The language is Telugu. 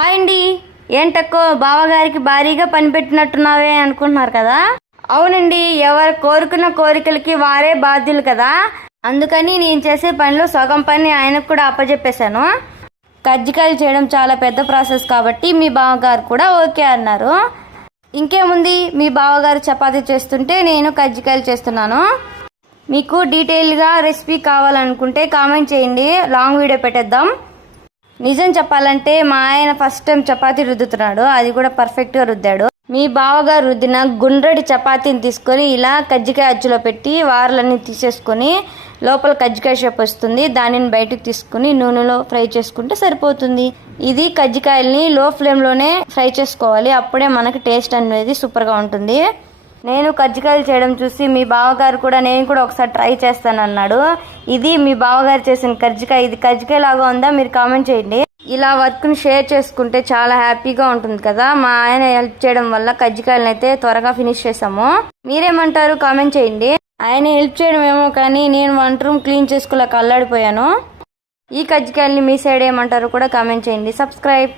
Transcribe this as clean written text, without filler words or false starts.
హాయ్ అండి. ఏంటక్కో బావగారికి భారీగా పని పెట్టినట్టున్నావే అనుకుంటున్నారు కదా. అవునండి, ఎవరు కోరుకున్న కోరికలకి వారే బాధ్యులు కదా. అందుకని నేను చేసే పనిలో సగం పని ఆయనకు కూడా అప్పచెప్పేశాను. కజ్జికాయలు చేయడం చాలా పెద్ద ప్రాసెస్ కాబట్టి మీ బావగారు కూడా ఓకే అన్నారు. ఇంకేముంది, మీ బావగారు చపాతీ చేస్తుంటే నేను కజ్జికాయలు చేస్తున్నాను. మీకు డీటెయిల్గా రెసిపీ కావాలనుకుంటే కామెంట్ చేయండి, లాంగ్ వీడియో పెట్టేద్దాం. నిజం చెప్పాలంటే మా ఆయన ఫస్ట్ టైం చపాతీ రుద్దుతున్నాడు, అది కూడా పర్ఫెక్ట్గా రుద్దాడు. మీ బావగారు రుద్దిన గుండ్రటి చపాతీని తీసుకొని ఇలా కజ్జికాయ అచ్చులో పెట్టి వారలన్నీ తీసేసుకొని లోపల కజ్జికాయ షేప్ వస్తుంది. దానిని బయటకు తీసుకుని నూనెలో ఫ్రై చేసుకుంటే సరిపోతుంది. ఇది కజ్జికాయల్ని లో ఫ్లేమ్లోనే ఫ్రై చేసుకోవాలి, అప్పుడే మనకి టేస్ట్ అనేది సూపర్గా ఉంటుంది. నేను కజ్జికాయలు చేయడం చూసి మీ బావగారు కూడా నేను కూడా ఒకసారి ట్రై చేస్తానన్నాడు. ఇది మీ బావగారు చేసిన కజ్జికాయ. ఇది కజ్జికాయ లాగా ఉందా మీరు కామెంట్ చేయండి. ఇలా వర్క్ని షేర్ చేసుకుంటే చాలా హ్యాపీగా ఉంటుంది కదా. మా ఆయన హెల్ప్ చేయడం వల్ల కజ్జికాయలను అయితే త్వరగా ఫినిష్ చేసాము. మీరేమంటారు కామెంట్ చేయండి. ఆయన హెల్ప్ చేయడం ఏమో కానీ నేను వంట రూమ్ క్లీన్ చేసుకోలేక అల్లాడిపోయాను. ఈ కజ్జికాయల్ని మీ సైడ్ ఏమంటారు కూడా కామెంట్ చేయండి. సబ్స్క్రైబ్.